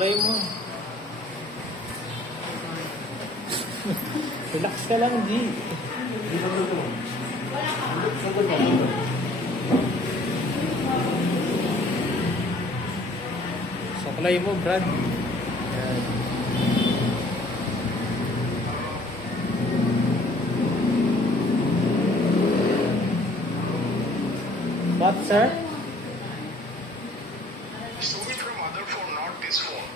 Suklay mo. Relax ka lang, G. Suklay mo, Brad. Yan. What, sir? Stolen from other phone, not this phone.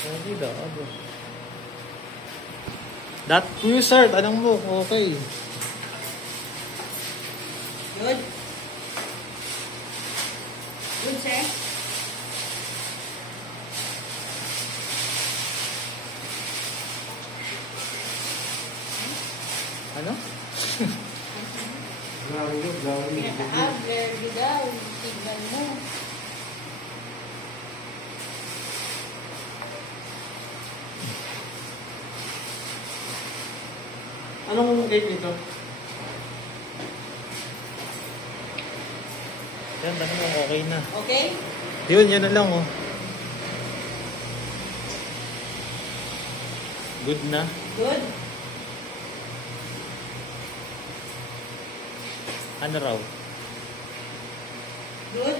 Hindi daw. That you, sir. Tanong mo. Okay. Good. Good, sir. Ano? Pinaka-upgrade daw. Tignan mo. Anong date nito? Yan, tanong mo. Okay na. Okay? Yun, yan na lang, oh. Good na. Good. Ano raw? Good.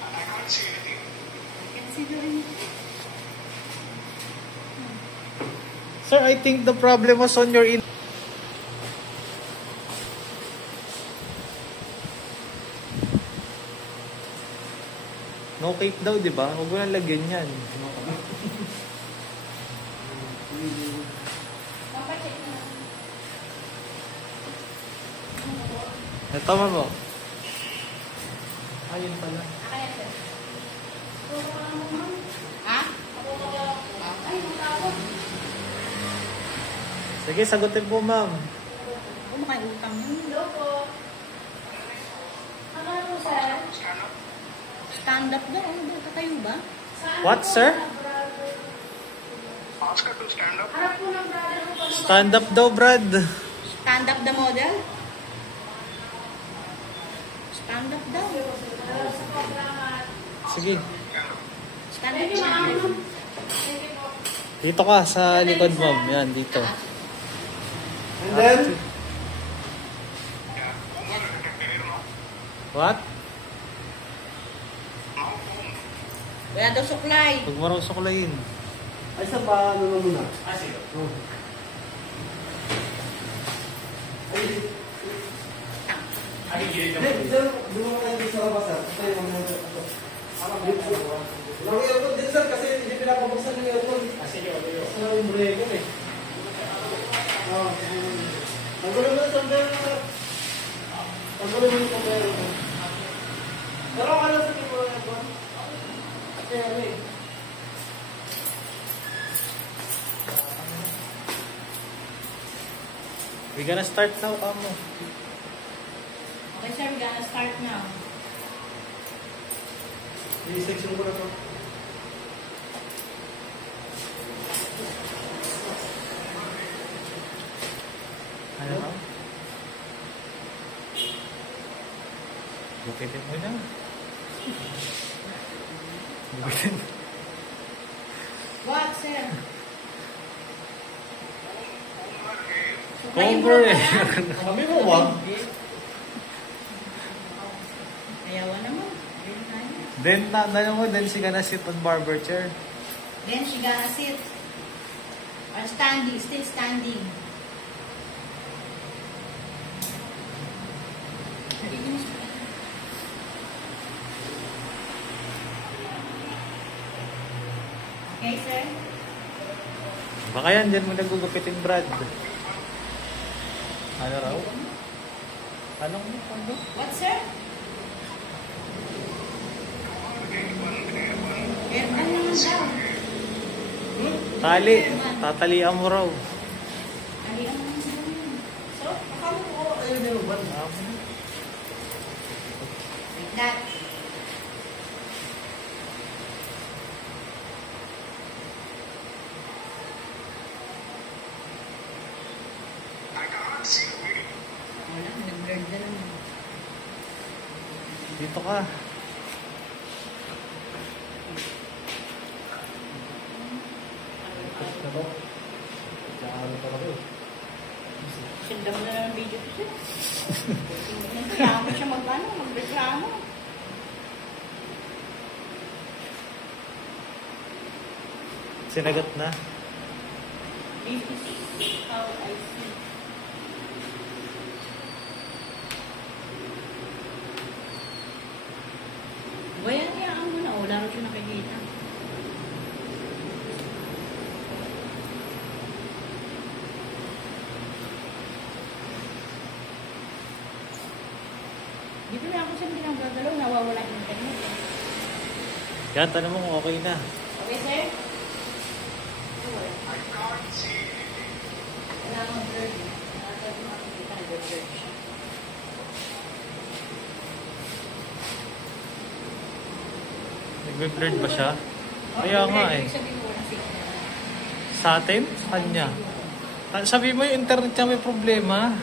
I can't see anything. Considering. Sir, I think the problem was on your No cake daw, di ba? Huwag mo lang lagyan yan. Papacheck na. Ito mo. Ayun pala. Kaya, sir. Ha? Ay, matawag. Sige, sagutin po, ma'am. Huwag mo kayo utang yun. Hello po. Ano, sir? Stand up. Stand up daw. Ano ba? Katayo ba? What, sir? Ask her to stand up. Stand up daw, Brad. Stand up the model? Stand up daw. Sige. Stand up siya. Dito ka sa likod, ma'am. Yan, dito. And then, Yeah. Woman, can you know? What? Now, home. Wala daw suklay. Huwag mo raw suklayin. ay sa ba, ano na muna? Sige. Oh. Ay, hindi, dumo kayo dito sa labas, sir. Ito yung mga ito. Walang aircon din, sir, kasi hindi pinapabuksan yung aircon. Sige. Sa yung brego, eh. Oh, ang gulo mo na sa brego. Ang gulo mo na sa brego. Pero ano sa tipo ng aircon? Kasi ano eh. We gonna start now, amo. Okay, sir. We're gonna start now. I-section ko na to. Ano raw? Gupitin mo na. Gupitin. What, sir? Cover eh. Kami mo, wag. Ayawan naman. Then, then she gonna sit on barber chair. Then she gonna sit. Or standing. Still standing. Okay, sir? Baka yan, dyan mo nagugupitin, Brad. Ano raw? Anong ano? What, sir? Aircon naman daw. Tali. Tatalian mo raw. Alihan naman daw yun. So, Akala ko, ayun na yung ban. like that. I can't see the video. Wala, nag-blurred na naman. Dito ka. Ano? Ano pa ako eh. Sinda mo na lang ang video ko siya. Kaya mo siya magreklamo. Sinagot na. This is how I see. Bayan niya ang muna. Wala rin siya nakikita. Dito na ako siya pinagagalaw. Nawawala yung internet. Yan, tanong mo kung okay na. Okay, sir? I can't see anything. Wala akong blurred. Wala akong makikita na blurred siya. Nagbe-blurred ba siya? Kaya nga eh. Ibig sabihin ko na signal. Sa atin? Sa kanya? Sabi mo yung internet niya may problema.